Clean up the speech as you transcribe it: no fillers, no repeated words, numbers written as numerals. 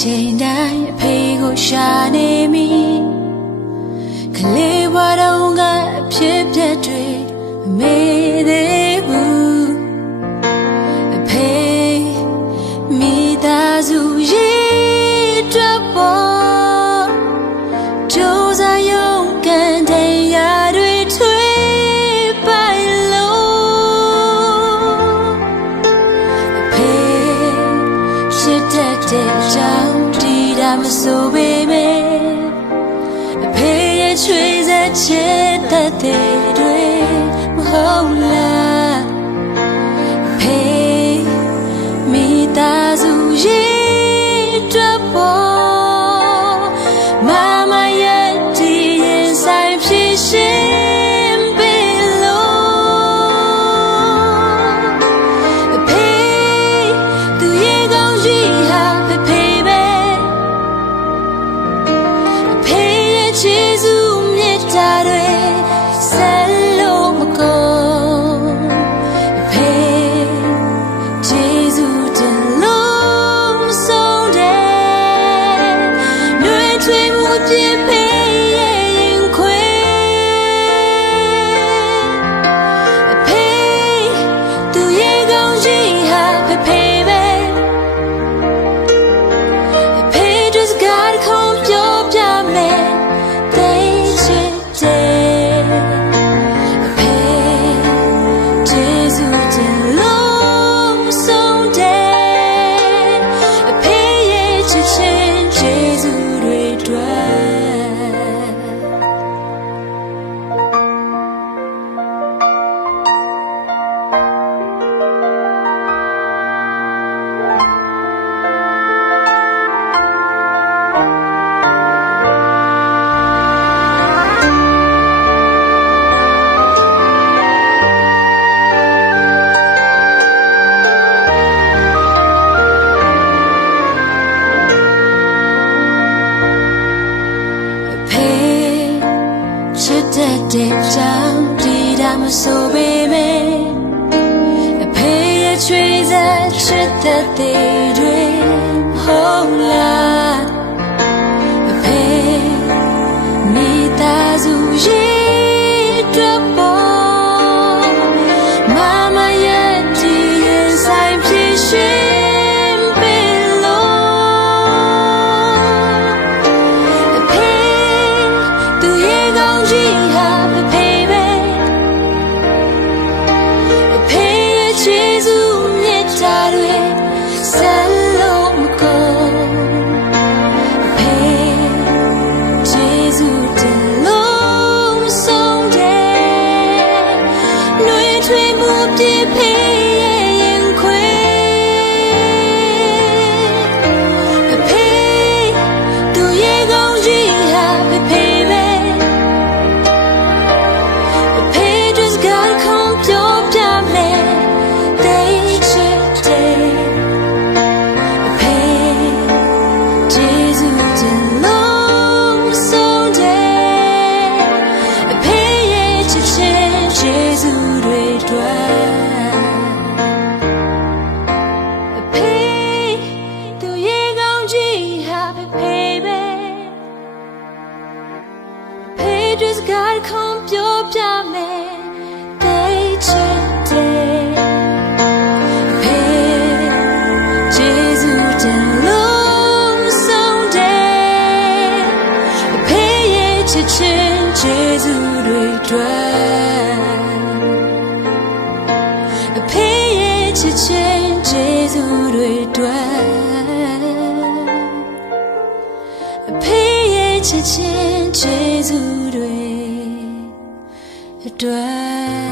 ချိန်တိုင်းအဖေကိုရှာနေမိကလေးဘွားတော်ကအဖြစ်ပြက်တွေမမေ့သေးဘူးအဖေမိသားစုရေးအတွက်ပေါ်ကြိုးစားရုံးကန်တရားတွေထွေးပိုင်လို့အဖေရှိတဲ့ကြောင့်ဒီတာမဆိုပေမဲ့အဖေရဲ့ချွေးဆက်ချစ်တဲ့တွေမဟုတ်လားအဖေမိသားစုရေးအတွက်ပေါ်မမရဲ့ဒီရင်ဆိုင်ဖြစ်ရှင်ပေးလို့အဖေသူရဲ့ကောင်းကြီးဟာဖေဖေပဲအဖေရဲ့ချစ်စုမြတ်တာတွေဆက်လို့မကုန်အဖေချစ်စုတင်လို့ဆုံးတယ်နှွေးထွေးမှုပြည့်ဖေရဲ့ရင်ခွေအဖေသူရဲ့ကောင်းကြီးဟာဖေဖေပဲအဖေတို့စကားတစ်ခုံးပြောပြမယ်သိချစ်တယ်အဖေချစ်စုတင်လို့ဆုံးတယ်အဖေရဲ့ချစ်ချင်းချစ်စုတွေတွေ့တဲ့ကြောင့်ဒီတာမဆိုပေမဲ့အဖေရဲ့ချွေးစားချစ်တဲ့တွေမဟုတ်လားအဖေမိသားစုရေးအတွက်ပေါ်မမရဲ့ဒီရင်ဆိုင်ဖြစ်ရှင်ပေးလို့အဖေသူရဲ့ကောင်းကြီးJust gotta come your man they chit hey Jesus den long someday pay it chin Jesusတွေတွေ့pay it chin Jesusတွေတွေ့pay it chin Jesusအတွက်